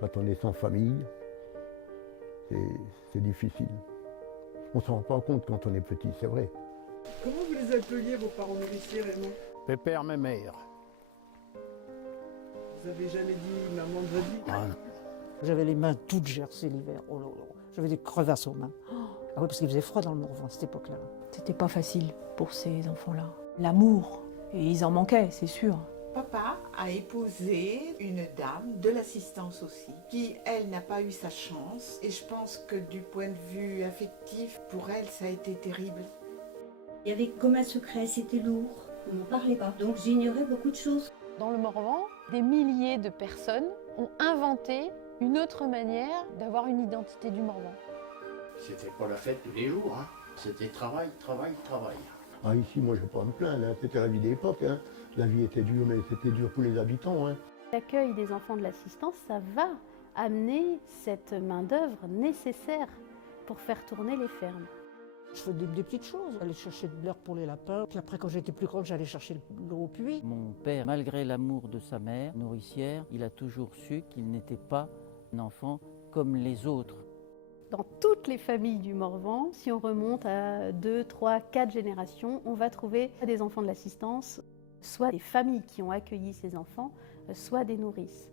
Quand on est sans famille, c'est difficile. On ne s'en rend pas compte quand on est petit, c'est vrai. Comment vous les appeliez, vos parents nourriciers, Raymond? Pépère, mes mères. Vous avez jamais dit maman de votre vie? Ah non. J'avais les mains toutes gercées l'hiver. Oh là là. J'avais des crevasses aux mains. Ah oui, parce qu'il faisait froid dans le Morvan à cette époque-là. C'était pas facile pour ces enfants-là. L'amour, et ils en manquaient, c'est sûr. Papa a épousé une dame de l'assistance aussi, qui, elle, n'a pas eu sa chance. Et je pense que du point de vue affectif, pour elle, ça a été terrible. Il y avait comme un secret, c'était lourd. On n'en parlait pas. Donc j'ignorais beaucoup de choses. Dans le Morvan, des milliers de personnes ont inventé une autre manière d'avoir une identité du Morvan. C'était pas la fête tous les jours, hein. C'était travail, travail, travail. Ah, ici, moi, je ne vais pas me plaindre, hein. C'était la vie d'époque. Hein. La vie était dure, mais c'était dur pour les habitants. Hein. L'accueil des enfants de l'assistance, ça va amener cette main-d'œuvre nécessaire pour faire tourner les fermes. Je faisais des petites choses. J'allais chercher de l'heure pour les lapins. Puis après, quand j'étais plus grande, j'allais chercher l'eau au puits. Mon père, malgré l'amour de sa mère nourricière, il a toujours su qu'il n'était pas un enfant comme les autres. Dans toutes les familles du Morvan, si on remonte à 2, 3, 4 générations, on va trouver des enfants de l'assistance, soit des familles qui ont accueilli ces enfants, soit des nourrices.